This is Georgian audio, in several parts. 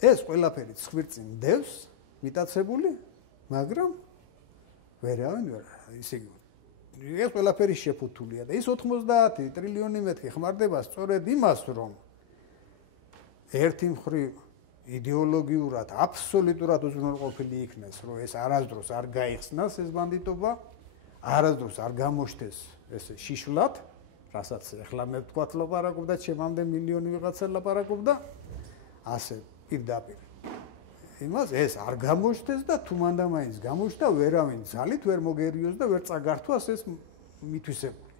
ეს ყველაფერი ცხვირწინ დევს მიტაცებული, მაგრამ ვერავინ ვერ ისე ეს ყველაფერი შეფუთულია და ის 90 ტრილიონი მეთქი ხმარდება სწორედ იმას, რომ ერთი მხრივ იდეოლოგიურად აბსოლუტურად უზრუნველყოფილი იქნეს, რომ ეს არასდროს არ გაიხსნას ეს ბანდიტობა, არასდროს არ გამოჩნდეს ეს შიშვლად, რასაც ახლა მე ვთქვათ ლაპარაკობდა, ჩემამდე მილიონი ვიღაცა ლაპარაკობდა, ასე პირდაპირ. იმას ეს არ გამოჩნდეს და თუ მანდამაინც გამოჩნდა, ვერავინ ძალით ვერ მოგერიოს და ვერ წაგართვას ეს მითვისებული.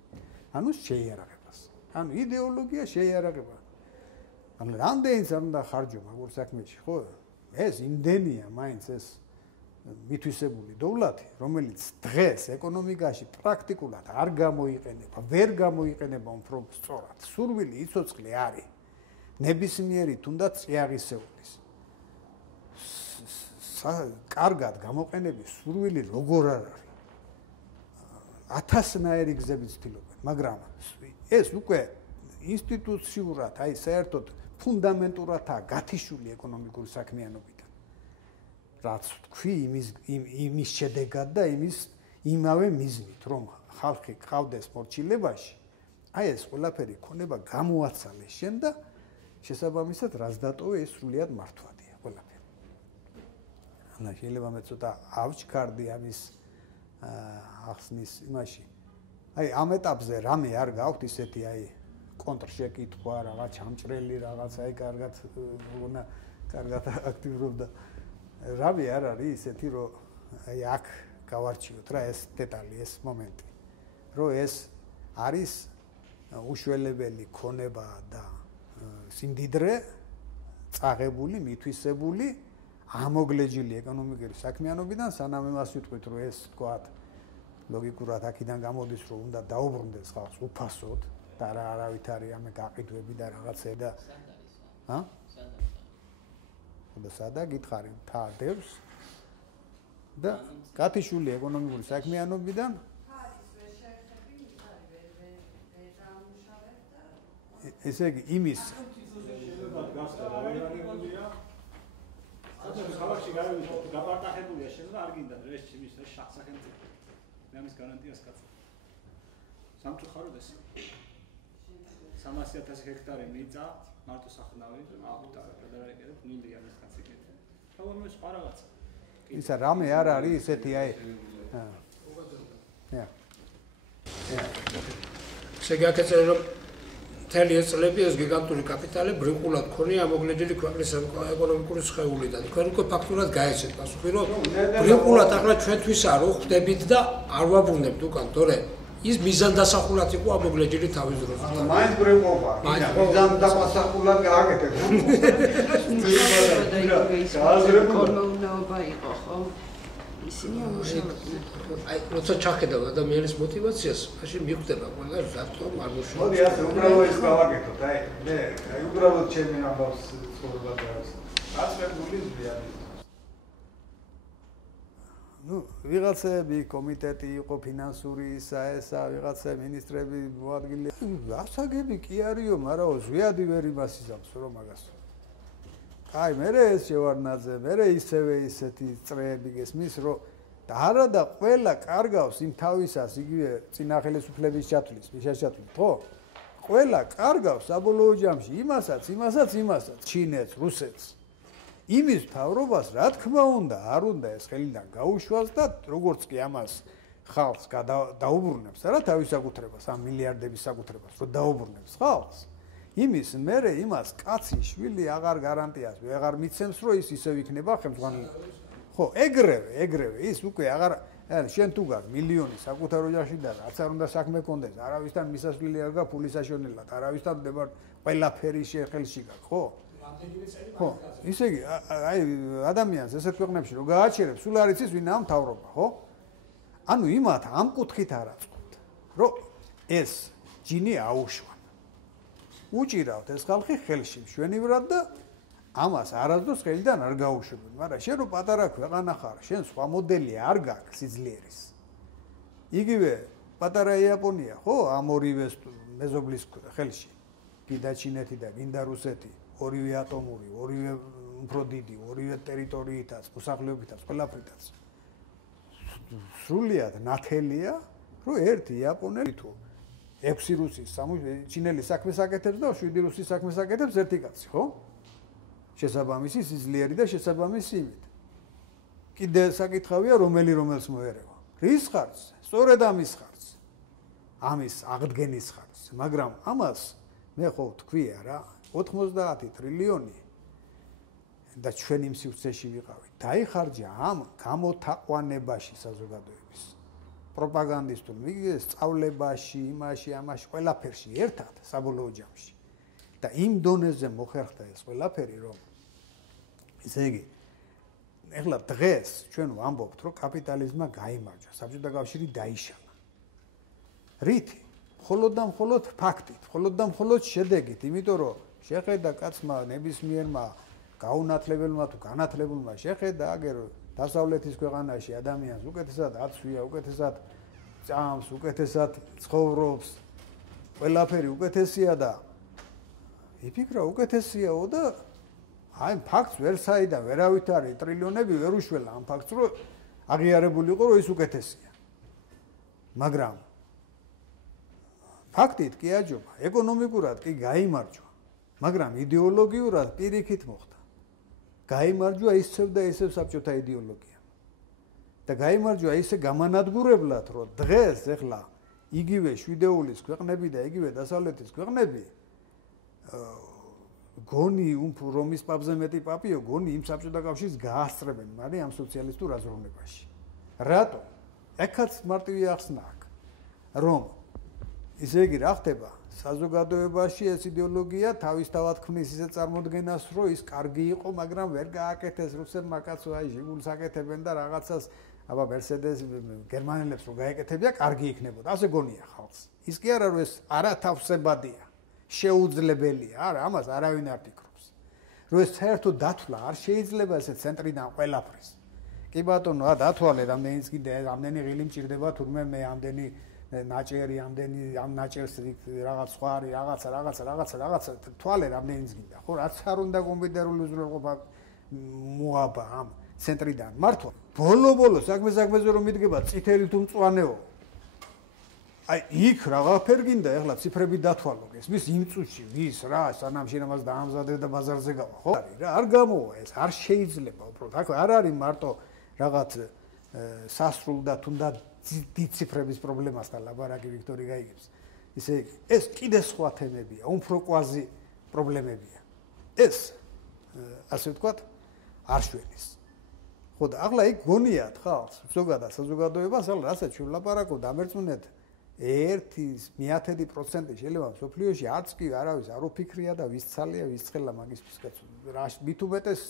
ანუ შეიარაღებას. ანუ იდეოლოგია შეიარაღება. ანუ რამდენიც არ უნდა ხარჯო მაგურ საქმეში, ხო? ეს იმდენია მაინც ეს მითვისებული დოვლათი, რომელიც დღეს ეკონომიკაში პრაქტიკულად არ გამოიყენება, ვერ გამოიყენება უფრო სწორად. სურვილი იცოცხლე არის. ნებისმიერი თუნდაც წიაღისეულის. კარგად გამოყენების სურვილი როგორ არ არის. 1000-ნაირი გზებით ცდილობენ, მაგრამ ეს უკვე ინსტიტუციურად, აი საერთოდ ფუნდამენტურადაა გათიშული ეკონომიკური საქმიანობიდან. რაც თქვი იმის შედეგად და იმავე მიზნით, რომ ხალხი ყავდეს მორჩილებაში, აი ეს ყველაფერი ქონება გამოაცალეს შენ და შესაბამისად რაც დატოვე ეს სრულიად მართვადია ყველაფერი. ანუ შეიძლება მე ცოტა ავჩქარდი ამის ახსნის იმაში. აი ამ ეტაპზე რამე არ გაქვთ ისეთი აი კონტრშეკითხვა, რაღაც ჩამჭრელი, რაღაც აი კარგად აქტიურობდა. რამე არ არის ისეთი, რომ აი აქ გავარჩიოთ რა ეს დეტალი, ეს მომენტი. რომ ეს არის უშველებელი ქონება და სიმდიდრე წაღებული, მითვისებული, ამოგლეჯილი ეკონომიკური საქმიანობიდან, სანამ იმას ვიტყვით, რომ ეს თქვათ ლოგიკურად აქედან გამოდის, რომ უნდა დაუბრუნდეს ხალხს უფასოდ და რა არავით არის ამე გაყიდვები და რაღაცე და ჰა? და სადა გითხარი თადებს და გათიშული ეკონომიკური საქმიანობიდან ესე იგი იმის ქალაქში გაპარტახებულია შენ და არ გინდა ეს ჩემის სახელმწიფო მე ამის გარანტიას გაცნობ სამწუხაროდ ეს 300,000 ჰექტარი მიწა მარტო სახნავი აქვთ და რა ეკეთებ მილიონის კაციკეთ თავმე სხვა რაღაცა ისა რამე არ არის ესეთი აი შეგაკეთე რომ მთელი ეს წლები ეს გიგანტური კაპიტალი ბრინყულად ქონია ამოგლეჯილი ქვეყნის ეკონომიკური სხეულიდან. თქვენ უკვე ფაქტურად გაეცეთ პასუხი, რომ ბრინყულად ახლა ჩვენთვისაა რომ ხვდებით და არ ვაბრუნებთ უკან, თორე ის მიზანდასახულად იყო ამოგლეჯილი თავის დროზე. მაინც ბრინყობა. მიზანდასახულად გააკეთეთ. კორმეუნაობა იყო, ხო? ისინი ამუშავებდნენ. აი, როცა ჩახედავ ადამიანის мотиваციას, მაშინ მიხვდება ყველა რატომ არ მუშაობს. მოდი ასე უბრალოდ ის გავაკეთოთ, აი, მე უბრალოდ ჩემი ამბავს ცხოვრება დაას. რაც მე გულიზვია. ნუ, ვიღაცები კომიტეტი იყო ფინანსური ესა, ვიღაცა მინისტრები მოადგილე. ასაგები კი არისო, მაგრამ ზვიადი ვერ იმას იზამს, რომ მაგას. აი, მე ეს შევარნაძე, მე ისევე ისეთი წრეები გესმის, რომ და არა და ყველა კარგავს იმ თავისას იგივე წინა ხელისუფლების ჩათვლის, მიშაშათვლის, ხო? ყველა კარგავს საბოლოო ჯამში იმასაც, ჩინეთს, რუსეთს. იმის მთავრობას, რა თქმა უნდა, არ უნდა ეს ხელიდან გაუშვას და როგორც კი ამას ხალხს დაუბრუნებს, რა თავის საკუთრებას, ამ მილიარდების საკუთრებას, რომ დაუბრუნებს ხალხს. იმის მერე იმას კაცი შვილი აღარ გარანტიას, აღარ მიცემს, რომ ის ისევ იქნება ხელმძღვანელი. ხო, ეგრევე, ის უკვე აღარ შენ თუ გარ მილიონი საკუთარ ოჯახში და რაც არ უნდა საქმე კონდეს, არავისთან მისასვლელი არ გაქვს ფულის საშონელად, არავისთან დებარ ყველაფერი ხელში გაქვს, ხო? ხო, ისე იგი, აი ადამიანს ესეთ ქვეყნებში რომ გააჩერებს, სულ არ იცის ვინ ამ მთავრობა, ხო? ანუ იმათ ამ კუთხით არ აწყობთ, რომ ეს ჯინი აუშვა. უჭირავთ ეს ხალხი ხელში მშვენივრად და ამას არასდროს ხელიდან არ გაუშვებენ, მაგრამ შენ რო პატარა ქვეყანა ხარ, შენ სხვა მოდელი არ გაქვს სიძლიერის. იგივე პატარა იაპონია, ხო, ამ ორივე მეზობლის ხელში. გინდა ჩინეთი და გინდა რუსეთი, ორივე ატომური, ორივე უფრო დიდი ორივე ტერიტორიითაც, მოსახლეობითაც, ყველაფრითაც. სრულიად ნათელია, რომ ერთი იაპონელი თუ 6 რუსის ჩინელი საქმეს აკეთებს და 7 რუსის საქმეს აკეთებს ერთი კაცი, ხო? შესაბამისი სიძლიერი და შესაბამისი იმით. კიდე საკითხავია რომელს მოერევა. რის ხარჯზე? სწორედ ამის ხარჯზე. ამის აღდგენის ხარჯზე, მაგრამ ამას მე ხო თქვია რა, 90 ტრილიონი და ჩვენ იმ სივრცეში ვიყავით. დაიხარჯა ამ გამოთაყვანებაში საზოგადოების. პროპაგანდისტულ სწავლებაში, იმაში, ამაში, ყველაფერში ერთად საბოლოო ჯამში. და იმ დონეზე მოხერხდა ეს ყველაფერი, რომ ესე იგი ეხლა დღეს ჩვენ ვამბობთ, რომ კაპიტალიზმმა გაიმარჯვა, საბჭოთა კავშირი დაიშალა. რითი? მხოლოდ და მხოლოდ ფაქტით, მხოლოდ და მხოლოდ შედეგით, იმიტომ რომ შეხედა კაცმა ნებისმიერმა გაუნათლებელმა თუ განათლებულმა შეხედა აგერ დასავლეთის ქვეყანაში ადამიანს უკეთესად აცვია, უკეთესად წამს, უკეთესად ცხოვრობს, ყველაფერი უკეთესია და იფიქრა უკეთესიაო და აი ფაქტს ვერ საიდან ვერავით არის ტრილიონები ვერ უშველა ამ ფაქტს რომ აღიარებული იყო რომ ის უკეთესია. მაგრამ ფაქტით კი აჯობა, ეკონომიკურად კი გაიმარჯვა, მაგრამ იდეოლოგიურად პირიქით მოხდა. გაიმარჯვა ისევ და ისევ საბჭოთა იდეოლოგია. და გაიმარჯვა ისე გამანადგურებლად, რომ დღეს ეხლა იგივე შვიდეულის ქვეყნები და იგივე დასავლეთის ქვეყნები გონი რომის პაპზე მეტი პაპიო, გონი იმ საბჭოთა კავშირს გაასწრებენ, მაგრამ ამ სოციალისტურ აზროვნებაში. რატო? ეხაც მარტივი ახსნა აქვს, რომ ისე იგი რა ხდება? საზოგადოებაში ეს იდეოლოგია თავისთავად ქმნის ისე წარმოდგენას, რომ ის კარგი იყო, მაგრამ ვერ გააკეთეს რუსებმა კაცო, აი ჟიგულს აკეთებენ და რაღაცას, აბა მერსედეს გერმანელებს რო გაეკეთებია, კარგი იქნებოდა. ასე გონია ხალხს. ის კი არა რომ ეს არათავსებადია. შეუძლებელია, არა, ამას არავინ არ ფიქრობს. რომ ეს საერთოდ დათვლა არ შეიძლება ესე ცენტრიდან ყველაფრის. კი ბატონო, დათვალე, რამდენიც კიდე ამდენი ღილი მჭირდება, თურმე მე ამდენი ნაჭერი, ამდენი ამ ნაჭერს რაღაც სხვა არის, რაღაცა, თვალე რამდენიც გინდა, ხო, რაც არ უნდა კომპიუტერული უზრუნველყოფა მოაბა ამ ცენტრიდან. მართლა, ბოლო საქმეზე რომ მიდგება წითელი თუ მწვანეო. აი იქ რაღაცაფერ გინდა ეხლა ციფრები დათვალო ეს მის იმ წუთში ვის რა სანამ შენ ამას დაამზადებ და ბაზარზე გავა ხო არის რა არ გამოვა ეს არ შეიძლება უბრალოდ აქ არ არის მარტო რაღაც სასრულ და თუნდაც დიდ ციფრების პრობლემასთან ლაბარაკი ვიქტორი გაიგებს ისე ეს კიდე სხვა თემებია უფრო კვაზი პრობლემებია ეს ასე ვთქვათ არ შველის ხო და ახლა იქ გონიათ ხალხს ზოგადად საზოგადოებას ახლა რასაც ჩვენ ლაპარაკობ დამერწმუნეთ 1/10% შეიძლება სოფლიოში არც კი არავის არ უფიქრია და ვისცალია ვისცხელა მაგისთვის კაცო რა მით უმეტეს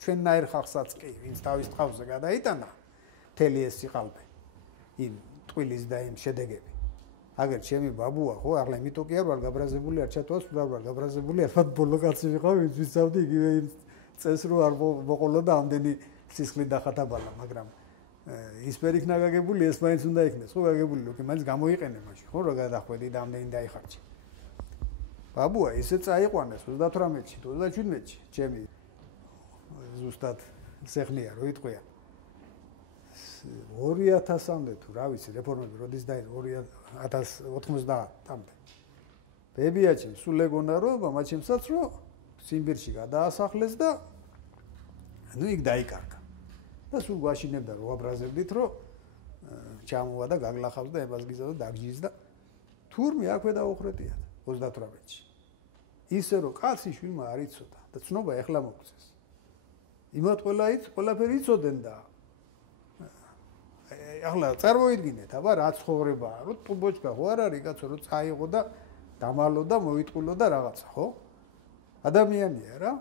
ჩვენნაირ ხალხსაც კი ვინც თავის ტყავზე გადაიტანა მთელი ეს სიყალბე იმ ტყილის და იმ შედეგები აგერ ჩემი ბაბუა ხო ახლა იმიტომ კი არ ვარ გაბრაზებული არ ჩათვალს ვარ გაბრაზებული ერთად ბოლო კაცი ვიყავ ვინც ვიცავდი იგივე იმ წეს რო არ მოყოლო და ამდენი სისხლი დახატაბალა მაგრამ ის ვერ იქნა გაგებული ეს მაინც უნდა იქნეს ხო გაგებული რომ მაინც გამოიყენე მაშინ ხო რა გადახვედი და ამდენი დაიხარჯე ბაბუა ისე წაიყვანეს 38-ში 37-ში ჩემი ზუსტად სეხნია რო იტყვია 2000-მდე თუ რა ვიცი რეფორმები როდის დაიწყო 2090-მდე ბებიაჩემ სულ ეგონა რომ მამაჩემსაც რომ სიმბირში გადაასახლეს და ნუ იქ დაიკარგა და სულ გვაშინებდა რომ აბრაზებდით რომ ჩამოვა და გაგლახავს და ებაზგიზა და დაგჯის და თურმე აქვე დაუხრეტიათ 38-ში ისე რომ კაცი შვილმა არ იცოდა და ცნობა ეხლა მოგწეს იმათ ყველაფერი იცოდნენ და ახლა წარმოიდგინეთ აბა რა ცხოვრებაა რომ ტუბოჩკა ხო არ არის კაცო რომ წაიღო და დამალო და მოიტყულო და რაღაცა ხო ადამიანია რა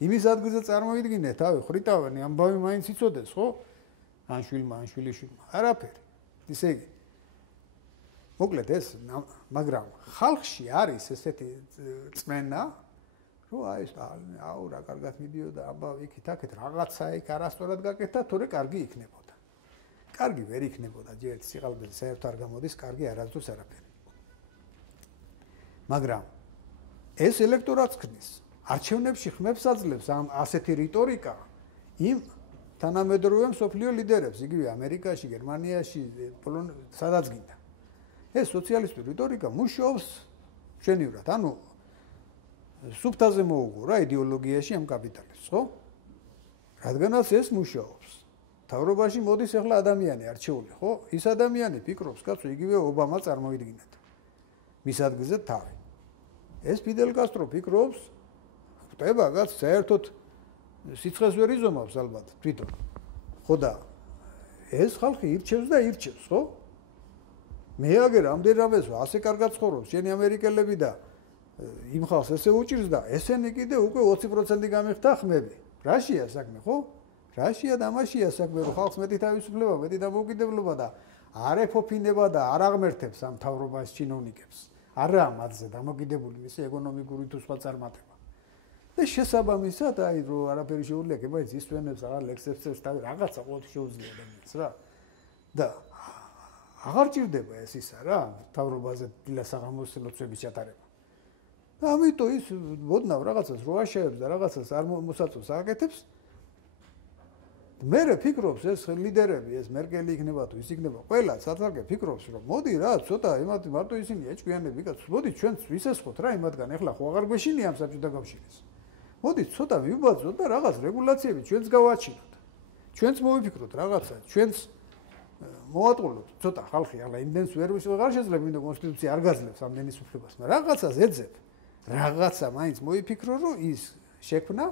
იმის ადგილზე წარმოიდგინეთ, ავი ხრიტავანი ამბავი მაინც იცოდეს, ხო? ან შვილმა, ან შვილიშვილმა, არაფერი. ისე იგი. მოკლედ ეს, მაგრამ ხალხში არის ესეთი წმენა, რომ აი ეს აუ რა კარგად მიდიოდა ამბავი იქით-აქეთ, რაღაცა იქ არასწორად გაკეთდა, თორე კარგი იქნებოდა. კარგი ვერ იქნებოდა, ჯერ სიყალბეზე საერთოდ არ გამოდის, კარგი არასდროს არაფერი. მაგრამ ეს ელექტორატს ქნის. არჩევნებში ხმებს აძლევს ამ ასეთი რიტორიკა იმ თანამედროვე მსოფლიო ლიდერებს, იგივე ამერიკაში, გერმანიაში, სადაც გინდა. ეს სოციალისტური რიტორიკა მუშაობს ჩვენივრად, ანუ სუფთაზე მოუგო რა იდეოლოგიაში ამ კაპიტალიზმს, ხო? რადგანაც ეს მუშაობს. თავრობაში მოდის ახლა ადამიანი არჩეული, ხო? ის ადამიანი ფიქრობს, კაცო, იგივე ობამა წარმოიდგინეთ. მის ადგილზე თავი. ეს ფიდელ კასტრო ფიქრობს, ხდება კაც საერთოდ სიცხეს ვერ იზომავს ალბათ თვითონ. ხო და ეს ხალხი ირჩევს და ირჩევს, ხო? მე აგერ ამდენ რამეს ასე კარგად ცხოვრობს, შენი ამერიკელები და იმ ხალხს ესე უჭირს და ესენი კიდე უკვე 20% გამიხდა ხმები. რაშია საქმე, ხო? რაშია და ამაშია საქმე, რომ ხალხს მეტი თავისუფლება, მეტი დამოუკიდებლობა და არ ეფოფინება და არ აღმერთებს ამ თავრობას ჩინოვნიკებს. არა მათზე დამოკიდებული მისი ეკონომიკური თუ სხვა წარმატება. და შესაბამისად, აი რომ არაფერი შეუძლია, კებაიც ისვენებს, აღარ ლექსებს და რაღაცა ყოველთვის შეუძლია ადამიანს რა. და აღარ ჭირდება ეს ისა რა, თავრობაზე დილა-საღამოს ლოცვების ჩატარება. და ამიტომ ის მოდნავ რაღაცას რო აშეებს და რაღაცას არ მოსაწევს აკეთებს. მე ფიქრობს ეს ლიდერები, ეს მერკელი იქნება თუ ის იქნება, ყველა სათვალგე ფიქრობს, რომ მოდი რა, ცოტა იმათ მარტო ისინი ეჭკვიანები, კაც, მოდი ჩვენც ვისესხოთ რა იმათგან, ეხლა ხო აღარ გვეშინია ამ საბჭოთა კავშირის. მოდი ცოტა ვიბაძოთ და რაღაც რეგულაციები ჩვენც გავაჩინოთ. ჩვენც მოვიფიქროთ რაღაცა, ჩვენც მოვატყულოთ ცოტა ხალხი, ახლა იმდენს ვერ შეძლებ, იმიტომ კონსტიტუცია არ გაძლევს ამდენის უფლებას, მაგრამ რაღაცას ეძებ. რაღაცა მაინც მოიფიქრო, რომ ის შექმნა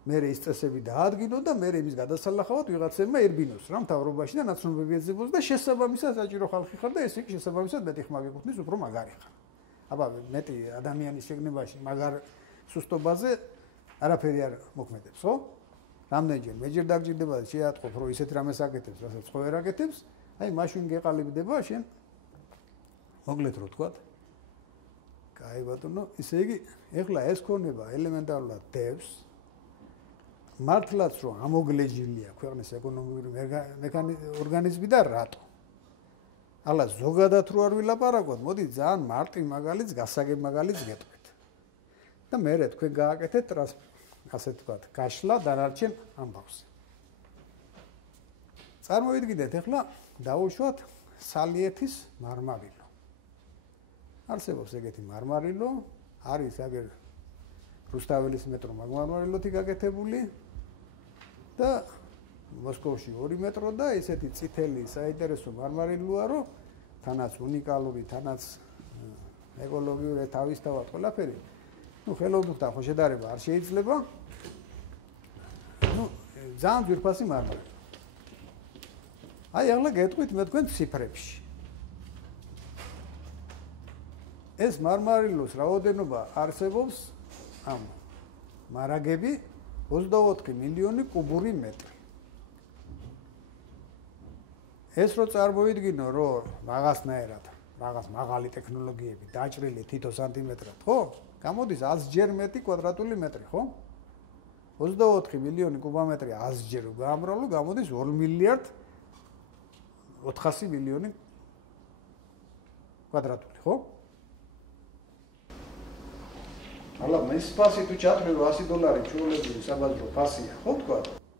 მე ის წესები დაადგინო და მე იმის გადასალახავად ვიღაცებმა ერბინოს რა მთავრობაში და ნაცნობები ეძებოს და შესაბამისად საჭირო ხალხი ხარ და ეს იქ შესაბამისად მეტი ხმა გეკუთვნის უფრო მაგარი ხარ. აბა მეტი ადამიანის შეგნებაში მაგარ სუსტობაზე არაფერი არ მოქმედებს, ხო? რამდენჯერ მეჯერ დაგჭირდება შეატყობ რომ ისეთ რამეს აკეთებს, რასაც ხო ვერ აკეთებს, აი მაშინ გეყალიბდება შენ მოგლეთ რო თქვა. კაი ბატონო, ისე იგი ეხლა ეს ქონება ელემენტარულად დევს მართლაც რომ ამოგლეჯილია ქვეყნის ეკონომიკური ორგანიზმი და რატო? ალა ზოგადად რო არ ვილაპარაკოთ, მოდი ძალიან მარტივ მაგალითს, გასაგებ მაგალითს გეტყვით. და მე თქვენ გააკეთეთ ასე თქვათ, გაშლა დანარჩენ ამბავს. წარმოვიდგინეთ ეხლა დავუშვათ სალიეთის მარმარილო. არსებობს ეგეთი მარმარილო, არის აგერ რუსთაველის მეტრო მარმარილოთი გაკეთებული და მოსკოვში 2 მეტრო და ესეთი წითელი საინტერესო მარმარილოა, რომ თანაც უნიკალური, თანაც ეკოლოგიური თავისთავად ყველაფერი. ნუ ხელოვნურთან ხო შედარება არ შეიძლება. ნუ ძალიან ძვირფასი მარმარილო. აი ახლა გეტყვით მე თქვენ ციფრებში. ეს მარმარილოს რაოდენობა არსებობს ამ მარაგები 24 მილიონი კუბური მეტრი. ეს რო წარმოიდგინო, რომ რაღაცნაირად, რაღაც მაღალი ტექნოლოგიები დაჭრილი თითო სანტიმეტრად, ხო? გამოდის 100 ჯერ მეტი კვადრატული მეტრი, ხო? 24 მილიონი კუბომეტრი 100 ჯერ გაამრავლო, გამოდის 2 მილიარდ 400 მილიონი კვადრატული, ხო? ალა მის ფასი თუ ჩათვლი რომ $100 ჩვეულებრივი საბაზრო ფასია, ხო თქვა?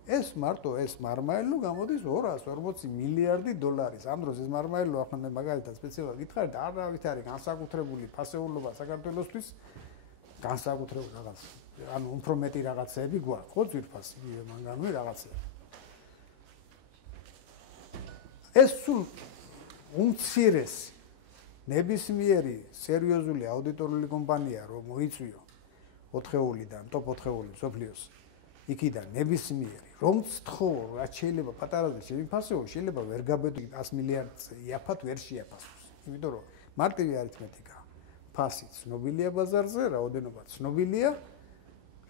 ეს მარტო ეს მარმარილო გამოდის 240 მილიარდი დოლარის. ამ დროს ეს მარმარილო ახლა მე მაგალითად სპეციალურად გითხარით, არავით არის განსაკუთრებული ფასეულობა საქართველოსთვის, განსაკუთრებული რაღაც, ანუ უფრო მეტი რაღაცები გვაქვს, ხო ძვირფასი, მანგანური რაღაცები. ეს სულ უმცირესი ნებისმიერი სერიოზული აუდიტორული კომპანია რომ მოიწვიო 4-ულიდან, ტოპ 4-ული მსოფლიოს იქიდან ნებისმიერი რომც თხოვო, რაც შეიძლება პატარაზე შემიფასეო, შეიძლება ვერ გაბედო 100 მილიარდს იაფად ვერ შეაფასოს. იმიტომ რომ მარტივი არითმეტიკა, ფასი ცნობილია ბაზარზე, რაოდენობა ცნობილია,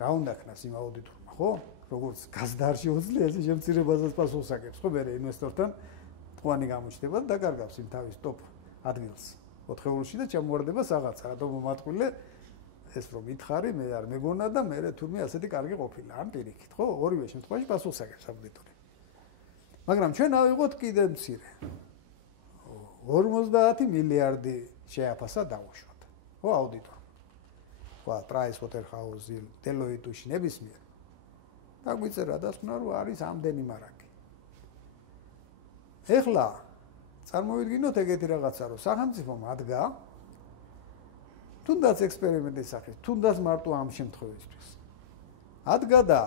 რა უნდა ქნას იმ აუდიტორმა, ხო? როგორც გაზდა არ შეუძლია ესე შემცირე ბაზარს პასუხს აკეთებს, ხო? მე ინვესტორთან თქვენი გამოჩნდება და დაკარგავს იმ თავის ტოპ ადგილს 4-ულში და ჩამოვარდება რაღაცა, რატომ მომატყვილე ეს რომ მითხარი, მე არ მეგონა და მე თურმე ასეთი კარგი ყოფილა, ან პირიქით, ხო? ორივე შემთხვევაში პასუხს აკეთებს აუდიტორი. მაგრამ ჩვენ ავიღოთ კიდე მცირე. 50 მილიარდი შეაფასა დაუშვათ. ხო, აუდიტორი. სხვა Pricewaterhouse, Deloitte-ში ნებისმიერ დაგვიწერა დასკვნა რომ არის ამდენი მარაგი. ეხლა წარმოვიდგინოთ ეგეთი რაღაცა რომ სახელმწიფო მადგა თუნდაც ექსპერიმენტის სახით, თუნდაც მარტო ამ შემთხვევისთვის. ადგა და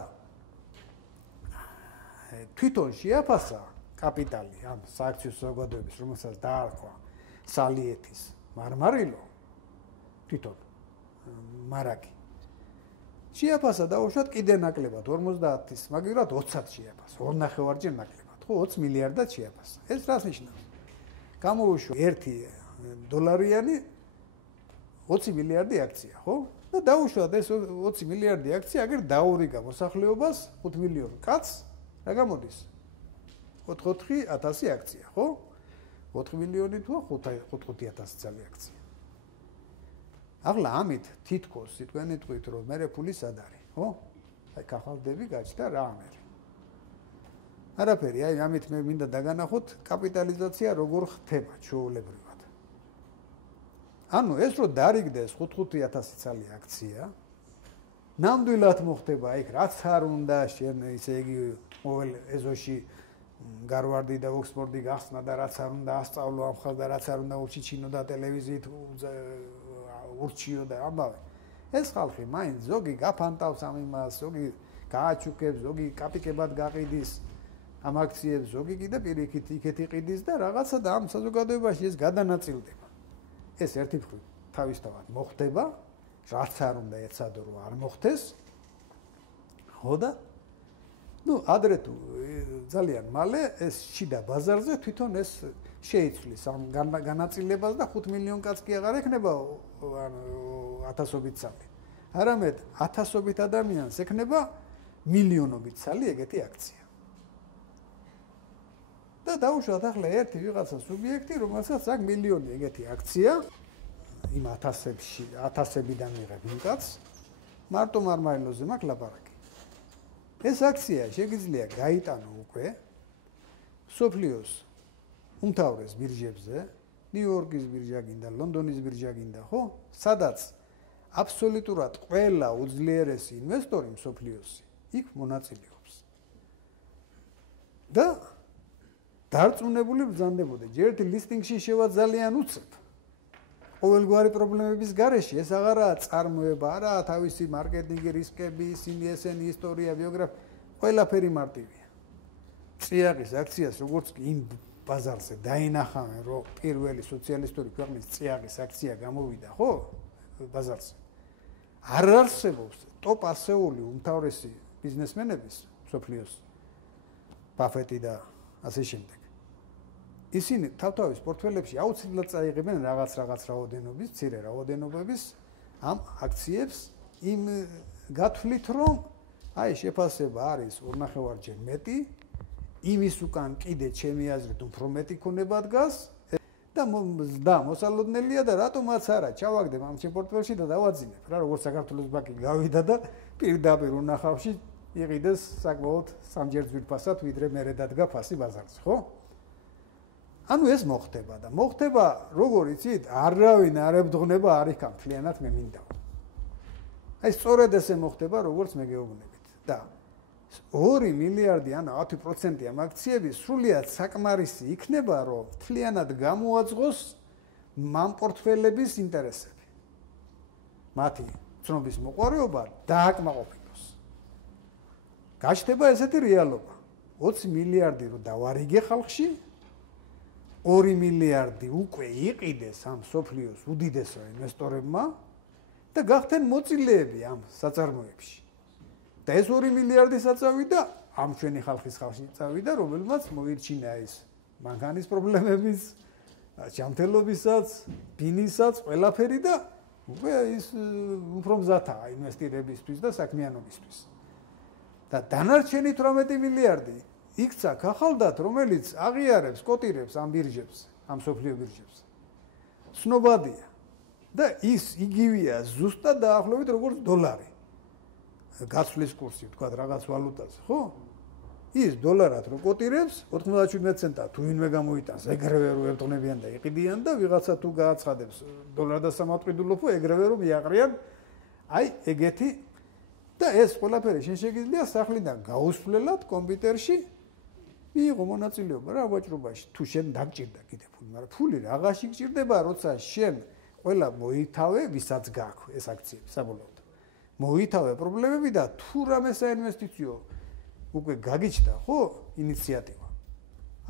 თვითონ შეაფასა კაპიტალი ამ სააქციო საზოგადოების, რომელსაც დაარქვა სალიეთის მარმარილო თვითონ მარაგი. შეაფასა დაუშვათ კიდე ნაკლებად 50-ის, მაგალითად 20-ად შეაფასა, 2.5-ჯერ ნაკლებად, ხო 20 მილიარდად შეაფასა. ეს რას ნიშნავს? გამოუშვა $1 20 მილიარდი აქცია, ხო? და დაუშვათ ეს 20 მილიარდი აქცია, აგერ დაურიგა მოსახლეობას 5 მილიონ კაცს, რა გამოდის? 4,000 აქცია, ხო? 4 მილიონი თუ 5,000 წელი აქცია. ახლა ამით თითქოს თქვენი თქვით რომ მე ფული სად არის, ხო? აი კახალდები გაჩნდა რა ამერი. არაფერი, აი ამით მე მინდა დაგანახოთ კაპიტალიზაცია როგორ ხდება ჩვეულებრივად. ანუ ეს რო დარიგდეს 5,000 წელი აქცია, ნამდვილად მოხდება იქ რაც არ უნდა შენ ისე იგი ყოველ ეზოში გარვარდი და ოქსფორდი გახსნა და რაც არ უნდა ასწავლო ამ ხალხს და რაც არ უნდა უჩიჩინო და ტელევიზიით ურჩიო და ამბავე. ეს ხალხი მაინც ზოგი გაფანტავს ამ იმას, ზოგი გააჩუქებს, ზოგი კაპიკებად გაყიდის ამ აქციებს, ზოგი კიდე პირიქით იქეთ იყიდის და რაღაცა და ამ საზოგადოებაში ეს გადანაწილდება. ეს ერთი მხრივ თავისთავად მოხდება, რაც არ უნდა ეცადო რომ არ მოხდეს. ხო და ადრე თუ ძალიან მალე ეს შიდა ბაზარზე თვითონ ეს შეიცვლის ამ განაწილებას და 5 მილიონ კაც კი აღარ ექნება ათასობით წალი. არამედ ათასობით ადამიანს ექნება მილიონობით წალი ეგეთი აქცია. და დაუშვათ ახლა ერთი ვიღაცა სუბიექტი, რომელსაც აქვს მილიონი ეგეთი აქცია, იმ ათასებიდან მიღებ იმ კაცს, მარტო მარმარილოზე მაქვს ლაპარაკი. ეს აქცია შეგიძლია გაიტანო უკვე სოფლიოს უმთავრეს ბირჟებზე, ნიუ-იორკის ბირჟა გინდა, ლონდონის ბირჟა გინდა, ხო? სადაც აბსოლუტურად ყველა უძლიერესი ინვესტორი მსოფლიოსი იქ მონაწილეობს. და დარწმუნებული ბრძანდებოდი, ჯერ ერთი ლისტინგში შევა ძალიან უცებ. ყოველგვარი პრობლემების გარეშე ეს აღარაა წარმოება, არაა თავისი მარკეტინგი, რისკები, ესენი ისტორია, ბიოგრაფია, ყველაფერი მარტივია. წიაღის აქციას როგორც კი იმ ბაზარზე დაინახავენ, რომ პირველი სოციალისტური ქვეყნის წიაღის აქცია გამოვიდა, ხო? ბაზარზე. არ არსებობს ტოპ 100 უმთავრესი ბიზნესმენების სოფლიოს ბაფეტი და ასე შემდეგ. ისინი თავთავის პორტფელებში აუცილებლად წაიღებენ რაღაც რაოდენობის, მცირე რაოდენობების ამ აქციებს იმ გათვლით, რომ აი შეფასება არის 2.5-ჯერ მეტი, იმის უკან კიდე ჩემი აზრით უფრო მეტი ქონება დგას და მოსალოდნელია და რატომაც არა, ჩავაგდებ ამ ჩემ პორტფელში და დავაძინებ რა, როგორც საქართველოს ბანკი გავიდა და პირდაპირ უნახავში იყიდეს საკმაოდ სამჯერ ძვირფასად, ვიდრე მერე დადგა ფასი ბაზარზე, ხო? ანუ ეს მოხდება და მოხდება როგორ იცით, არავინ არ ებრძღნება არ იქ მთლიანად მე მინდა. აი სწორედ ესე მოხდება როგორც მე გეუბნებით და 2 მილიარდი ან 10% ამ აქციები სრულიად საკმარისი იქნება, რომ მთლიანად გამოაძღოს ამ პორტფელების ინტერესები. მათი ცნობის მოყვარეობა დააკმაყოფილოს. გაჩნდება ესეთი რეალობა. 20 მილიარდი რო დავარიგე ხალხში 2 მილიარდი უკვე იყიდეს ამ სოფლიოს უდიდესო ინვესტორებმა და გახდნენ მოწილეები ამ საწარმოებში. და ეს 2 მილიარდი საწავიდა ამ ჩვენი ხალხის ხალხში წავიდა, რომელმაც მოირჩინა ეს მანქანის პრობლემების, ჯანმრთელობისაც, ბინისაც, ყველაფერი და უკვე ის უფრო მზადაა ინვესტირებისთვის და საქმიანობისთვის. და დანარჩენი 18 მილიარდი იქცა ქაღალდად, რომელიც აღიარებს, კოტირებს ამ ბირჟებს, ამ სოფლიო ბირჟებს. ცნობადია და ის იგივეა ზუსტად დაახლოებით როგორც დოლარი. გაცვლის კურსი, თქვა რაღაც ვალუტაზე, ხო? ის დოლარად რო კოტირებს, 97 ცენტად თუ ვინმე გამოიტანს, ეგრევე რო ებრძნებიან და იყიდიან და ვიღაცა თუ გააცხადებს დოლარ და სამავტყიდულოფო, ეგრევე რომ იაყრიან აი ეგეთი და ეს ყველაფერი შენ შეგიძლია სახლიდან გაუსვლელად კომპიუტერში მიიღო მონაწილეობა რა ვაჭრობაში თუ შენ დაგჭირდა კიდე ფული მაგრამ ფული რაღაცი გჭირდება როცა შენ ყველა მოითავე ვისაც გაქვს ეს აქციები საბოლოოდ მოითავე პრობლემები და თუ რამე საინვესტიციო უკვე გაგიჩნდა ხო ინიციატივა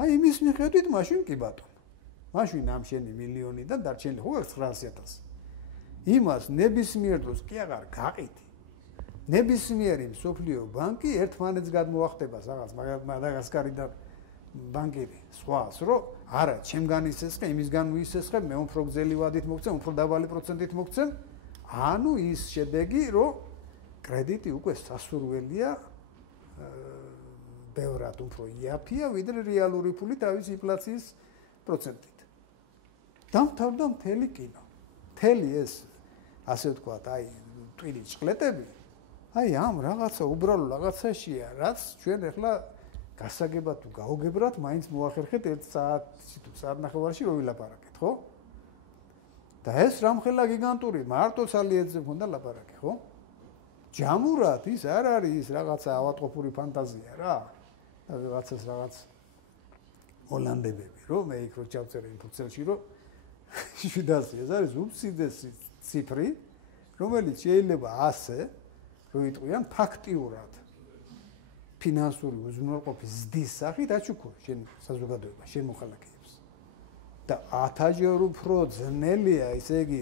აი იმის მიხედვით მაშინ კი ბატონო მაშინ ამ შენი მილიონი და დარჩენილი ხო 900.000 იმას ნებისმიერ დროს კი აღარ გაყიდი ნებისმიერი მსოფლიო ბანკი ერთმანეთს გადმოახტება რაღაც მადაგასკარიდან ბანკირი სხვას რომ არა ჩემგან ისესხე იმისგან უისესხე მე უფრო გზელი ვადით მოგცემ უფრო დაბალი პროცენტით მოგცემ ანუ ის შედეგი რომ კრედიტი უკვე სასურველია ბევრად უფრო იაფია ვიდრე რეალური ფული თავის ინფლაციის პროცენტით დამთავრდა მთელი კინო მთელი ეს ასე ვთქვათ აი ტვირი ჭყლეტები აი ამ რაღაცა უბრალო რაღაცაშია რაც ჩვენ ახლა გასაგებად თუ გაუგებრად მაინც მოახერხეთ 1 საათში თუ საათნახევარში რო ვილაპარაკეთ ხო და ეს რამხელა გიგანტური მარტო სალიეძე მქონდა ლაპარაკი ხო ჯამურად ის არ არის ის რაღაცა ავატყოფური ფანტაზია რა და რაღაცას რაღაც ჰოლანდებები რომ მე იქ რო ჩავწერე ინფუცელში რომ 700 ეს არის უბსიდესი ციფრი რომელიც შეიძლება ასე რომ იტყვიან ფაქტიურად ფინანსური უზრუნველყოფის ზრდის სახით აჩუქო შენ საზოგადოება შენ მოხალხეებს და 1000-ჯერ უფრო ძნელია ესე იგი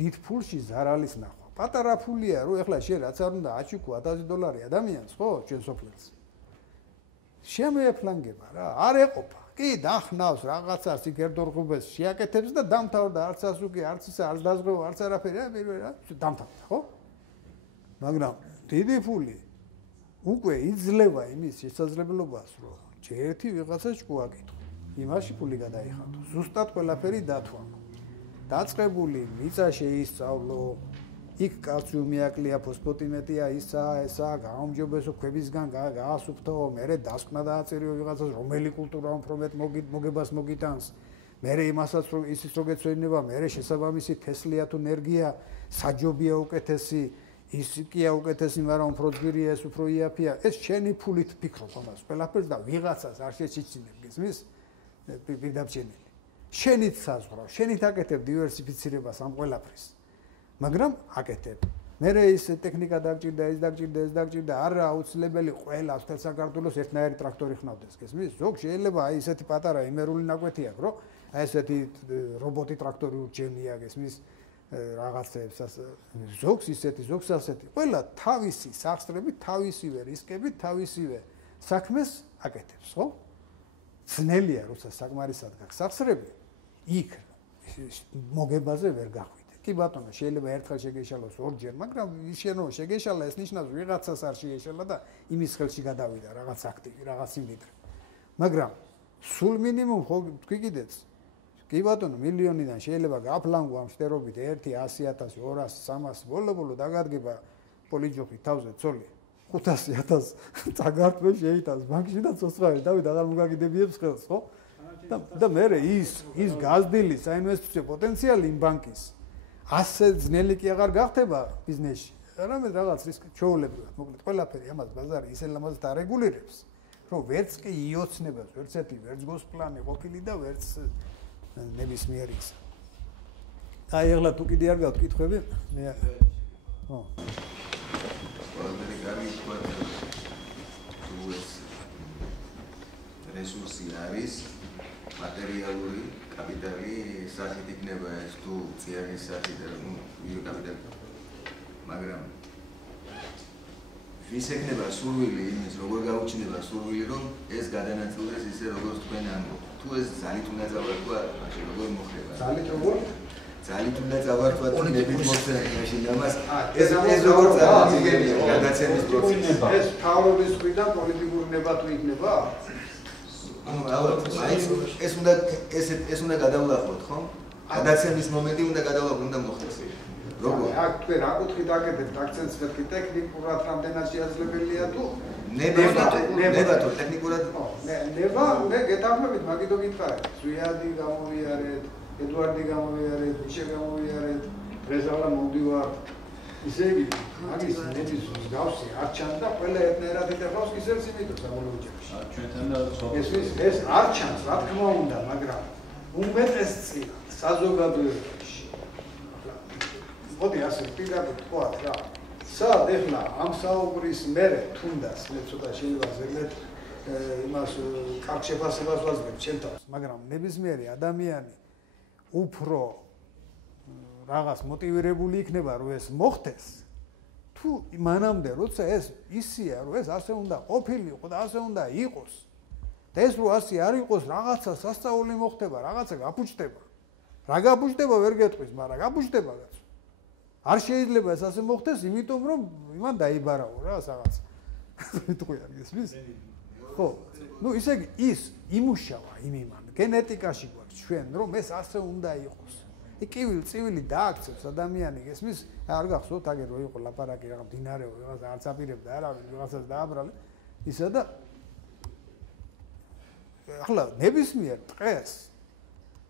დიდ ფულში ზარალის ნახვა პატარა ფულია რომ ეხლა შენ რაც არ უნდა აჩუქო $1000 ადამიანს ხო ჩვენ სოფლებს შემეფლანგება რა არ ეყოფა კი დახნავს რაღაცას იქ ერთდროხუბეს შეაკეთებს და დამთავრდა არც ასუკი არც ისა არც დაზღვევა არც არაფერი რა დამთავრდა ხო მაგრამ დიდი ფული უკვე იძლევა იმის შესაძლებლობას რომ ერთი ვიღაცა ჭკუაკითხო იმაში ფული გადაიხადო ზუსტად ყველაფერი დათვალო დაწყებული მიწა შეისწავლო იქ კალციუმი აკლია ფოსფატი მეტია ისა ესა გაუმჯობესო ქვებისგან გაასუფთო მერე დასკვნა დააწერიო ვიღაცას რომელი კულტურა უფრო მეტ მოგებას მოგიტანს მერე იმასაც რომ ისიც რო გეცვენება მერე შესაბამისი თესლია თუ ენერგია საჯობია უკეთესი ის კია უკეთესი მაგრამ უფრო ძვირია ეს უფრო იაფია ეს შენი ფულით ფიქრობ ამას ყველაფერს და ვიღაცას არ შეჩიცინებ გესმის პირდაპირ შენით საზღვრა შენით აკეთებ დივერსიფიცირებას ამ ყველაფრის მაგრამ აკეთებ მერე ის ტექნიკა დაგჭირდა ეს დაგჭირდა ეს დაგჭირდა არა აუცილებელი ყველა მთელ საქართველოს ერთნაირი ტრაქტორი ხნავდეს გესმის ზოგ შეიძლება აი ესეთი პატარა იმერული ნაკვეთი აქვს რომ აი ესეთი რობოტი ტრაქტორი ურჩევნია გესმის რაღაცებს ზოგს ისეთი ზოგს ასეთი ყველა თავისი სახსრები თავისივე რისკები თავისივე საქმეს აკეთებს ხო ძნელია როცა საკმარისად გაქვს სახსრები იქ მოგებაზე ვერ გახვიდე კი ბატონო შეიძლება ერთხელ შეგეშალოს ორჯერ მაგრამ ის შენო შეგეშალა ეს ნიშნავს ვიღაცას არ შეეშალა და იმის ხელში გადავიდა რაღაც აქტივი რაღაც იმდიდრე მაგრამ სულ მინიმუმ ხო თქვი კიდეც კი ბატონო მილიონიდან შეიძლება გაფლანგო ამ შტერობით 100,000 200 300 ბოლო დაგადგება პოლიჯოხი თავზე ცოლი 500,000 წაგართვე შეიტანს ბანკში და ცოცხალი დავით აღარ მოგაგიდებიებს ხელს ხო და მე ის გაზრდილი საინვესტიციო პოტენციალი იმ ბანკის ასე ძნელი კი აღარ გახდება ბიზნესში არამედ რაღაც რისკი ჩაოლებრივად მოკლედ ყველაფერი ამას ბაზარი ისე ლამაზად არეგულირებს რომ ვერც კი იოცნებას ვერც ერთი ვერც გოსპლანი ყოფილი და ვერც ნებისმიერი ის. აი ახლა თუ კიდე არ გაქვთ კითხვები? მე ხო. ყველაფერი კარგი თქვა. თუ ეს რესურსი არის მატერიალური კაპიტალი სახით იქნება ეს თუ წიაღის სახით ვიდეო კაპიტალი. მაგრამ ვის ეკნება სურვილი იმის როგორ გაუჩინება სურვილი რომ ეს გადანაწილდეს ისე როგორც თქვენ ამბობთ. თუ ეს ძალით უნდა წავართვა, მაშინ როგორ მოხდება? ძალით როგორ? ძალით უნდა წავართვა თუ ნებით მოხდება მაშინ ამას ეს როგორ წარადგენია გადაცემის პროცესი? ეს თავრობის მხრიდან პოლიტიკური ნება თუ იქნება? ანუ ეს უნდა გადავლახოთ, ხო? გადაცემის მომენტი უნდა გადავლახოთ, უნდა მოხდეს. როგორ? აქ თქვენ რა კუთხით აკეთებთ აქცენტს მეტი ტექნიკურად რამდენად შეაძლებელია თუ ნებათო ტექნიკურად ნება მე გეთანხმებით მაგითო გითხარით ზვიადი გამოვიარეთ ედვარდი გამოვიარეთ მიშე გამოვიარეთ დღესალა მომდივართ ისე იგი მაგის ნების მსგავსი არ ჩანს და ყველა ერთნაირად იტეხავს ისევ სიმიტოს საბოლოო ჯერში. ჩვენთან და ეს არ ჩანს, რა თქმა უნდა, მაგრამ უმეტესწილად საზოგადოებაში. მოდი ასე პირდაპირ თქვათ რა. სად ეხლა ამ საუბრის მერე თუნდაც მე ცოტა შეიძლება ზედმეტ იმას კარგ შეფასებას ვაძლევ ჩემ თავს, მაგრამ ნებისმიერი ადამიანი უფრო რაღაც მოტივირებული იქნება რომ ეს მოხდეს თუ მანამდე როცა ეს ისია რომ ეს ასე უნდა ყოფილიყო და ასე უნდა იყოს და ეს რო ასე არ იყოს რაღაცა სასწაული მოხდება რაღაცა გაფუჭდება რა გაფუჭდება ვერ გეტყვის მაგრამ გაფუჭდება კაცო არ შეიძლება ეს ასე მოხდეს იმიტომ რომ იმან დაიბარაო რა რაღაც მეტყვი არის ესმის ხო ну ისე იგი ის იმუშავა იმან გენეტიკაში გვაქვს ჩვენ რომ ეს ასე უნდა იყოს კივილი დააქცევს ადამიანი ესმის არ გახსოვთ აგერ რო იყო ლაპარაკი რაღაც დინარეო რაღაც არც აპირებდა არავინ რაღაცას დააბრალე ისა და ახლა ნებისმიერ დღეს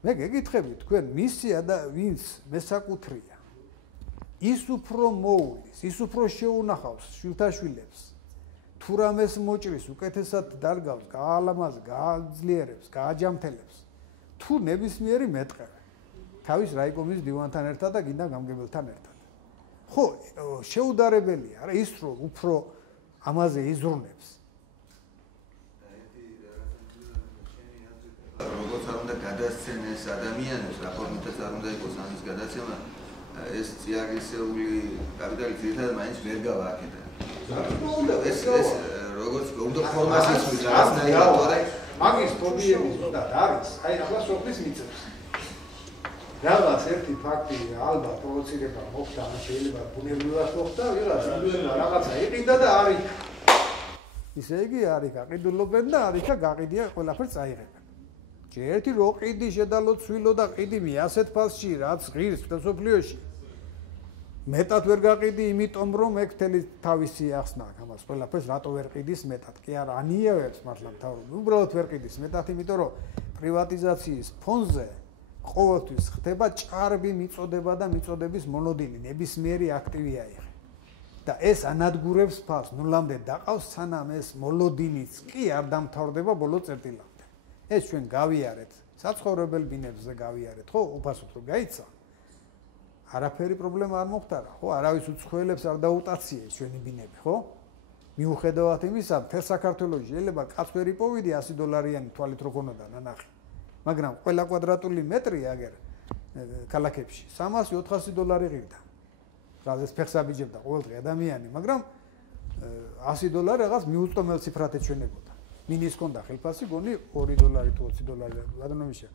მე გეკითხები თქვენ მისია და ვინც მესაკუთრია ის უფრო მოულის ის უფრო შეუნახავს შვილთაშვილებს თუ რამეს მოჭრის უკეთესად დარგავს გაალამაზ გააძლიერებს გააჯამთელებს თუ ნებისმიერი მეტყევი თავის რაიკომის დივანთან ერთად და გინდა გამგებელთან ერთად. ხო, შეუდარებელია, რა ის რომ უფრო ამაზე იზრუნებს. როგორც არ უნდა გადასცენ ეს ადამიანებს, რა ფორმითაც არ უნდა იყოს ამის გადაცემა, ეს წიაღისეული კაპიტალი ძირითადად მაინც ვერ გავაკეთე. ეს როგორც უნდა ფორმას იცვლის რაღაცნაირად, მაგის ფობიები ზუსტად არის, აი ახლა სოფლის მიწებს. რაღაც ერთი ფაქტი ალბათ პროვოცირება მოხდა, შეიძლება ბუნებრივად მოხდა, რაღაცა იყიდა და არის. ისე იგი არის გაყიდულობენ და არიქა გაყიდია ყველაფერს წაიღებენ. ერთი რო ყიდი შედალო ცვილო და ყიდიმი ასეთ ფასში რაც ღირს ფსოფლიოში. მეტად ვერ გაყიდი, იმიტომ რომ ეგ თელი თავისი ახსნა აქვს ამას ყველაფერს რატო ვერ ყიდის მეტად. კი არა, ანიევებს მართლა მთავრობა. უბრალოდ ვერ ყიდის მეტად, იმიტომ რომ პრივატიზაციის ფონზე ყოველთვის ხდება ჭარბი მიწოდება და მიწოდების მონოდინი, ნებისმიერი აქტივია იღე. და ეს ანადგურებს ფასს, ნულამდე დაყავს, სანამ ეს მოლოდინიც კი არ დამთავრდება ბოლო წერტილამდე. ეს ჩვენ გავიარეთ, საცხოვრებელ ბინებზე გავიარეთ, ხო, უფასოდ რომ გაიცა. არაფერი პრობლემა არ მოხდა რა, ხო, არავის უცხოელებს არ დაუტაციეს ჩვენი ბინები, ხო? მიუხედავად იმისა, მთელ საქართველოში შეიძლება კაც ვერ იპოვიდი $100 თვალით რო ქონოდა ნანახი. მაგრამ ყველა კვადრატული მეტრი აგერ ქალაქებში $300-400 ღირდა. რაზეც ფეხს აბიჯებდა ყოველდღე ადამიანი, მაგრამ $100 რაღაც მიუწვდომელ ციფრად ეჩვენებოდა. მინის ჰქონდა ხელფასი, გონი $2 თუ $20, რადგანომიშა.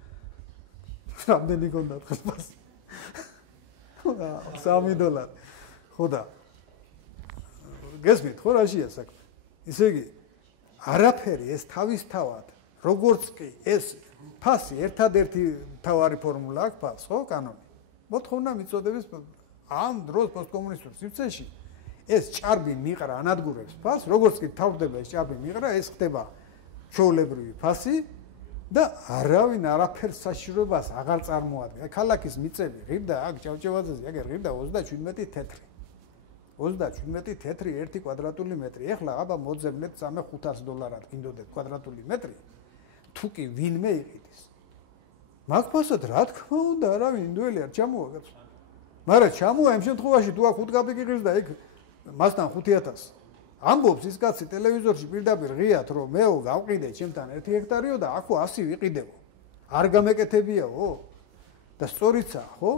რამდენი ჰქონდა ხელფასი? $3. ხო და გესმით, ხო რაშია საქმე? ისე იგი არაფერი ეს თავისთავად, როგორც კი ეს ფასი ერთადერთი თავარი ფორმულა აქვს ფასს, ხო, კანონი. მოთხოვნა მიწოდების ამ დროს პოსტკომუნისტურ სივრცეში ეს ჭარბი მიყრა ანადგურებს ფასს, როგორც კი თავდება ეს ჭარბი მიყრა, ეს ხდება ჩვეულებრივი ფასი და არავინ არაფერს საშიშროებას აღარ წარმოადგენს. ქალაქის მიწები ღირდა აქ ჭავჭავაძეზე, აგერ ღირდა 37 თეთრი. 37 თეთრი 1 კვადრატული მეტრი. ეხლა აბა მოძებნეთ $300-500 გინდოდეთ კვადრატული მეტრი. თუ კი ვინმე იყიდის. მაგ ფასად რა თქმა უნდა, არავინ ინდუელი არ ჩამოაგებს. მაგრამ ჩამოა იმ შემთხვევაში თუ აქ 5 კაპიკი ღირს და ეგ მასთან 5000. ამბობს ის კაცი ტელევიზორში პირდაპირ ღიათ რომ მეო გავყიდე ჩემთან 1 ჰექტარიო და აქო 100 ვიყიდეო. არ გამეკეთებიაო? და სწორიცაა, ხო?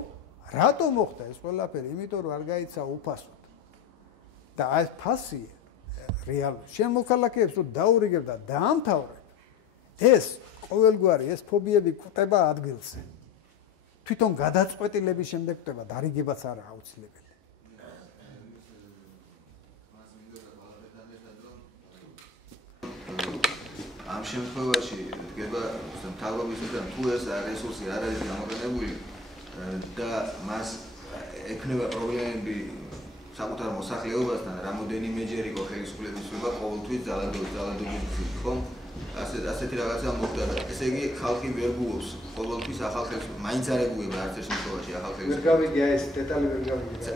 რატო მოხდა ეს ყველაფერი? იმიტომ რომ არ გაიცა უფასოდ. და ეს ფასი რეალურად შენ მოქალაქეებს რომ დაურიგებ და დაამთავრებ ეს ყოველგვარი ეს ფობიები კვდება ადგილზე. თვითონ გადაწყვეტილების შემდეგ კვდება, დარიგებაც არა აუცილებელი. ამ შემთხვევაში დგება მთავრობისგან თუ ეს რესურსი არ არის გამოყენებული და მას ექნება პრობლემები საკუთარ მოსახლეობასთან, რამოდენიმეჯერ იყო ხელისუფლების ცვლილება ყოველთვის ძალადობის გზით, ხო? ასეთი რაღაცა მოხდა და ესე იგი ხალხი ვერ გულობს ყოველთვის ახალ ხელისუფლებას მაინც არ ეგუება არც ერთ შემთხვევაში ახალ ხელისუფლებას. ვერ გავიგია ეს დეტალი ვერ გავიგია.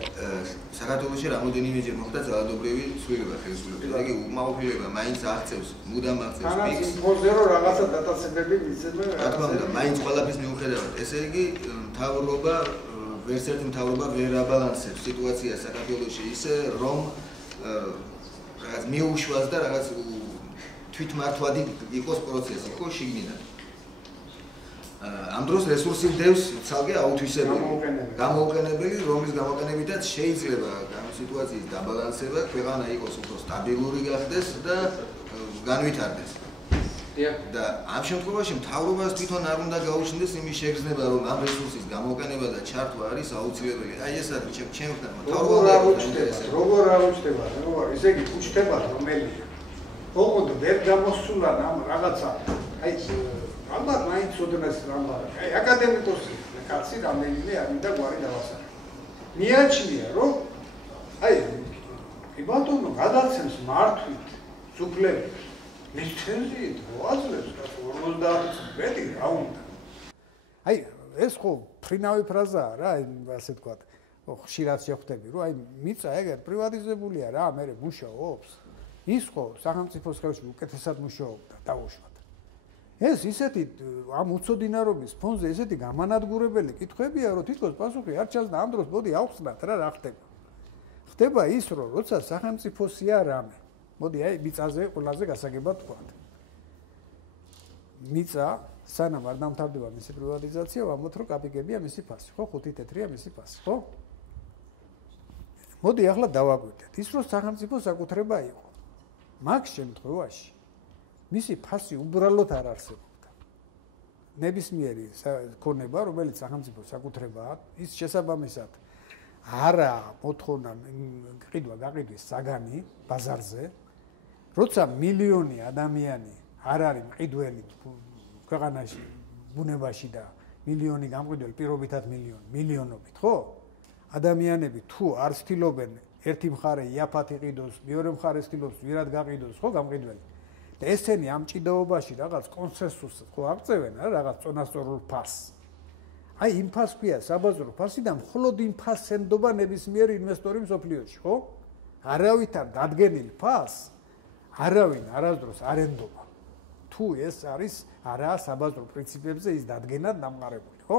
საქართველოში რამოდენიმეჯერ მოხდა ძალადობრივი ცვლილება ხელისუფლების. ესე იგი უმაუფლება მაინც აღწევს, მუდამ აღწევს პიკს. ფონზე რომ რაღაცა დატაცებები მისცემენ. რა თქმა უნდა, მაინც ყველაფრის მიუხედავად, ესე იგი მთავრობა ვერც ერთი მთავრობა ვერ აბალანსებს სიტუაციას საქართველოში ისე რომ რაღაც მიუშვას და რაღაც თვითმართვადი იყოს პროცესი, ხო, შიგნიდან. ამ დროს რესურსი დევს ცალკე აუთვისებელი, გამოუყენებელი, რომლის გამოყენებითაც შეიძლება ამ სიტუაციის დაბალანსება, ქვეყანა იყოს უფრო სტაბილური გახდეს და განვითარდეს. და ამ შემთხვევაში მთავრობას თვითონ არ უნდა გაუჩნდეს იმის შეგრძნება, რომ ამ რესურსის გამოყენება და ჩართვა არის აუცილებელი. აი ეს არის ჩემთან როგორ არ უჩნდება, ესე იგი უჩნდება რომელია. ოღონდ ვერ გამოსულა ამ რაღაცა. აი ალბათ მაინც ოდნავ რამბა. აი აკადემიკოსი კაცი რამდენიმე არ მინდა გვარი დავასახე. მიაჩნია რომ აი ბატონო გადაცემს მართვით სუფლებს ლიცენზიით მოაძლევს 50 მეტი რა უნდა. აი ეს ხო ფრინავი ფრაზაა რა, ასე ვთქვათ. ხშირად შეხვდები რომ აი მიწა ეგერ პრივატიზებულია რა, მე მუშაობს. ის ხო სახელმწიფოს ხელში უკეთესად მუშაობდა დაუშვათ. ეს ისეთი ამ უცოდინარობის ფონზე ესეთი გამანადგურებელი კითხვებია, რომ თითქოს პასუხი არ ჩანს და ამ დროს მოდი ავხსნათ რა ხდება. ხდება ის, რომ როცა სახელმწიფოსია რამე. მოდი აი მიწაზე ყველაზე გასაგებად ვთქვათ. მიწა სანამ არ დამთავრდება მისი პრივატიზაცია, ვამბობთ რომ კაპიკებია მისი ფასი, ხო? 5 თეთრია მისი ფასი, ხო? მოდი ახლა დავაკვირდეთ. ის რომ სახელმწიფო საკუთრება იყო. მაგ შემთხვევაში მისი ფასი უბრალოდ არ არსებობდა. ნებისმიერი ქონება, რომელიც სახელმწიფო საკუთრებაა, ის შესაბამისად არა მოთხოვნა გაყიდვის საგანი ბაზარზე, როცა მილიონი ადამიანი არ არის მყიდველი ქვეყანაში, ბუნებაში და მილიონი გამყიდველი პირობითად მილიონობით, ხო? ადამიანები თუ არ ცდილობენ ერთი მხარე იაფად იყიდოს, მეორე მხარე ცდილობს ვირად გაყიდოს, ხო, გამყიდველი. და ესენი ამ ჭიდაობაში რაღაც კონსენსუსს ხო აღწევენ, რა, რაღაც წონასწორულ ფასს. აი იმ ფასს ქვია საბაზრო ფასი და მხოლოდ იმ ფასს ენდობა ნებისმიერი ინვესტორი მსოფლიოში, ხო? არავითარ დადგენილ ფასს არავინ არასდროს არ ენდობა. თუ ეს არის არა საბაზრო პრინციპებზე ის დადგენად დამყარებული, ხო?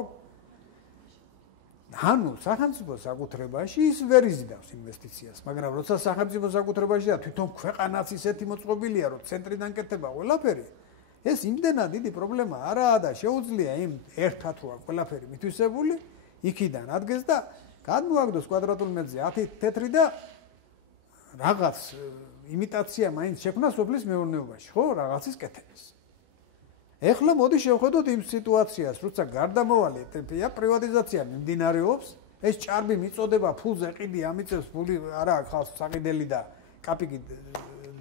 ანუ სახელმწიფო საკუთრებაში ის ვერ იზიდავს ინვესტიციას, მაგრამ როცა სახელმწიფო საკუთრებაში და თვითონ ქვეყანაც ისეთი მოწყობილია, რომ ცენტრიდან კეთდება ყველაფერი, ეს იმდენად დიდი პრობლემა არაა და შეუძლია იმ ერთად როა ყველაფერი მითვისებული, იქიდან ადგეს და გადმოაგდოს კვადრატულ მეტრზე 10 თეთრი და რაღაც იმიტაცია მაინც შექმნა სოფლის მეურნეობაში, ხო, რაღაცის კეთების. ეხლა მოდი შევხედოთ იმ სიტუაციას, როცა გარდამავალი პრივატიზაცია მიმდინარეობს, ეს ჭარბი მიწოდება ფულზე ყიდი ამიწევს ფული არა ხავს საყიდელი და კაპიკი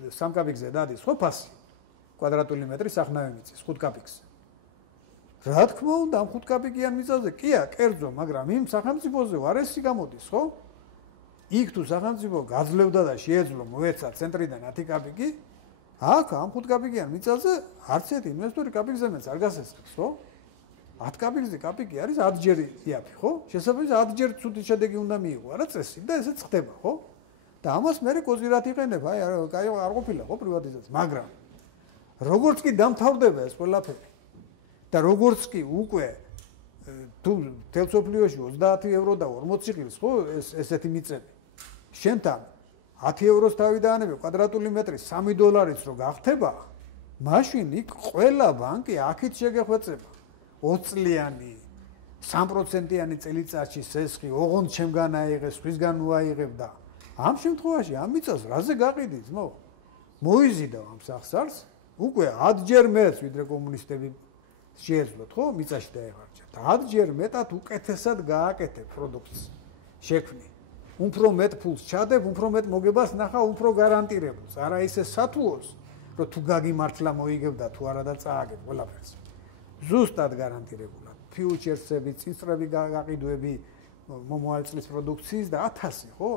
3 კაპიკზე დადის, ხო ფასი? კვადრატული მეტრი სახნავი მიწის 5 კაპიკზე. რა თქმა უნდა, ამ 5 კაპიკიან მიწაზე კია, კერძო, მაგრამ იმ სახელმწიფოზე ვარესი გამოდის, ხო? იქ თუ სახელმწიფო გაძლევდა და შეეძლო მოეცა ცენტრიდან 10 კაპიკი, აქ ამ 5 კაპიკიან მიწაზე არც ერთი ინვესტორი კაპიკზე მეც არ გასესხებს, ხო? 10 კაპიკზე კაპიკი არის 10 ჯერ იაფი, ხო? შესაბამისად 10 ჯერ ცუდი შედეგი უნდა მიიღო, არა წესი და ესეც ხდება, ხო? და ამას მე კოზირად იყენებ, აი არ ყოფილა, ხო, პრივატიზაცია, მაგრამ როგორც კი დამთავრდება ეს ყველაფერი და როგორც კი უკვე თუ თელსოფლიოში 30 евро და 40 ღირს, ხო, ესეთი მიწები. შენთან 10 ევროს თავი დაანები კვადრატული მეტრი $3 რო გახდება, მაშინ იქ ყველა ბანკი აქეთ შეგეხვეწება 20 წლიანი 3%-იანი წელიწადში სესხი, ოღონდ ჩემგან აიღეს, სხვისგან უაიღებ და ამ შემთხვევაში ამ მიწას რაზე გაყიდი ძმო? მოიზიდავ ამ სახსარს, უკვე 10 ჯერ მეც ვიდრე კომუნისტები შეეძლოთ, ხო, მიწაში დაეხარჯათ. 10 ჯერ მეტად უკეთესად გააკეთებ პროდუქტს შექმნი. უფრო მეტ ფულს ჩადებ, უფრო მეტ მოგებას ნახა, უფრო გარანტირებულს. არა ისე სათუოს, რომ თუ გაგიმართლა მოიგებ და თუ არა და წააგებ ყველაფერს. ზუსტად გარანტირებულად. ფიუჩერსები, წინსწრები გაყიდვები, მომავალ წლის პროდუქციის და 1000, ხო?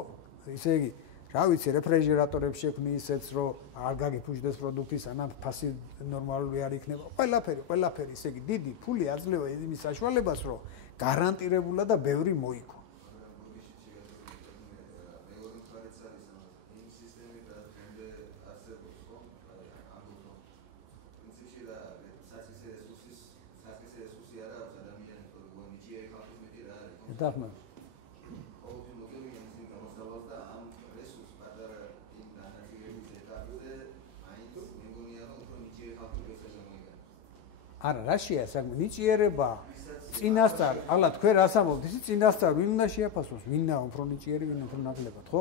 ისე იგი რა ვიცი, რეფრიჟერატორებს შექმნი ისეც, რომ არ გაგიფუჭდეს პროდუქტი, სანამ ფასი ნორმალური არ იქნება. ყველაფერი, ესე იგი, დიდი ფული აძლევა იმის საშუალებას, რომ გარანტირებულად და ბევრი მოიგო. დახმა არა რა შეასაგმე ნიჭიერება წინასწარ ალა თქვენ რას ამბობთ ისი წინასწარ ვინ უნდა შეაფასოს ვინაა უფრო ნიჭიერი ვინ უფრო ნაკლებად ხო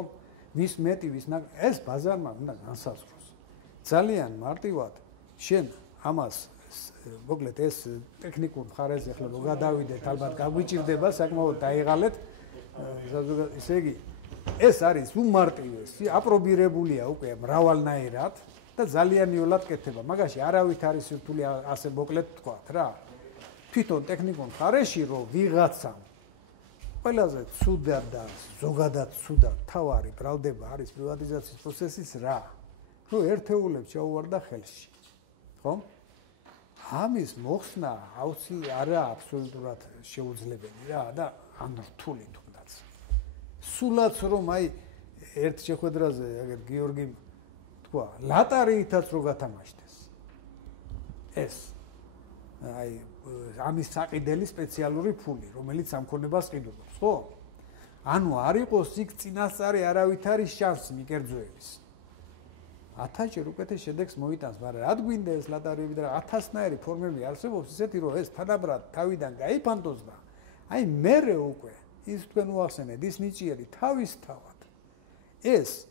ვის მეტი ვის ეს ბაზარმა უნდა განსაზღვროს ძალიან მარტივად შენ ამას მოკლედ ეს ტექნიკურ მხარეზე ახლა რო გადავიდეთ ალბათ გაგვიჭირდება საკმაოდ დაიღალეთ ესე იგი ეს არის უმარტივესი აპრობირებულია უკვე მრავალნაირად და ძალიან იოლად კეთება მაგაში არავით არის სირთული ასე მოკლედ თქვათ რა თვითონ ტექნიკურ მხარეში რო ვიღაცამ ყველაზე ცუდად და ზოგადად ცუდად თავარი ბრალდება არის პრივატიზაციის პროცესის რა რო ერთეულებს ჩაუვარდა ხელში ხო ამის მოხსნა არა აბსოლუტურად შეუძლებელი რა და ან რთული თუნდაც სულაც რომ აი ერთ შეხვედრაზე აგერ გიორგი თქვა ლატარიითაც რო გათამაშდეს ეს აი ამის საყიდელი სპეციალური ფული რომელიც სამქონებას ყიდულობს ხო ანუ არ იყოს იქ წინასწარი არავით არის შანსი მიკერძოების 1000-ჯერ უკეთეს შედეგს მოიტანს, მაგრამ რა გვინდა ეს ლატარიები და 1000-ნაირი ფორმები არსებობს ისეთი, რომ ეს თანაბრად თავიდან გაიფანტოს და აი მერე უკვე ის თქვენ უახსენეთ ის ნიჭიერი თავისთავად ეს